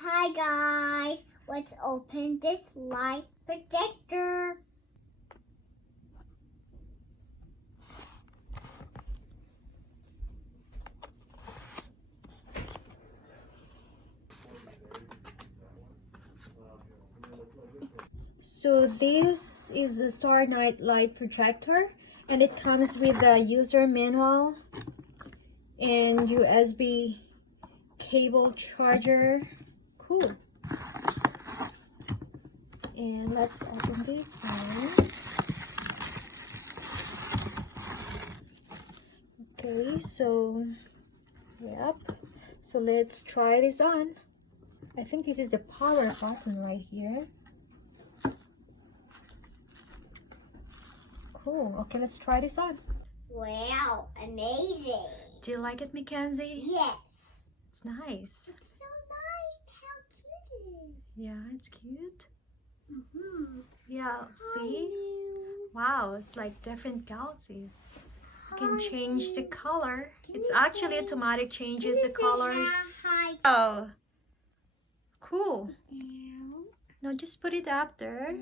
Hi guys, let's open this light projector. So this is a Star Night Light projector, and it comes with a user manual and USB cable charger. Cool. And let's open this one. Okay, so yep. So let's try this on. I think this is the power button right here. Cool. Okay, let's try this on. Wow, amazing. Do you like it, Mackenzie? Yes. It's nice. It's so nice. How cute it is. Yeah, it's cute. Mm-hmm. Yeah, see? Wow, it's like different galaxies. You can change the color. It's actually automatic changes the colors. Oh, cool. No, just put it up there.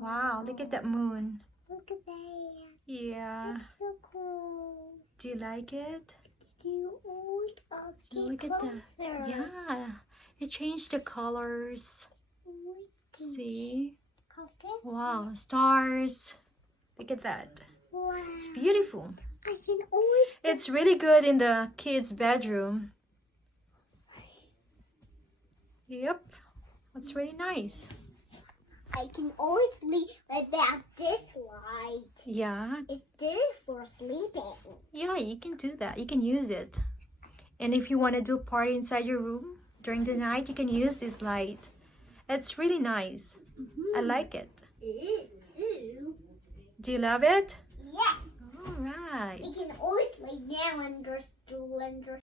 Wow, look at that moon. Look at that. Yeah. That's so cool. Do you like it? You always up Look at that. Yeah, it changed the colors. See? Wow, stars. Look at that. Wow. It's beautiful. I can always. It's really good in the kids' bedroom. Yep, it's really nice. I can always sleep without this light. Yeah. It's good for sleeping. Yeah, you can do that. You can use it. And if you want to do a party inside your room during the night, you can use this light. It's really nice. I like it. It is too. Do you love it? Yeah. All right. You can always lay down under stool under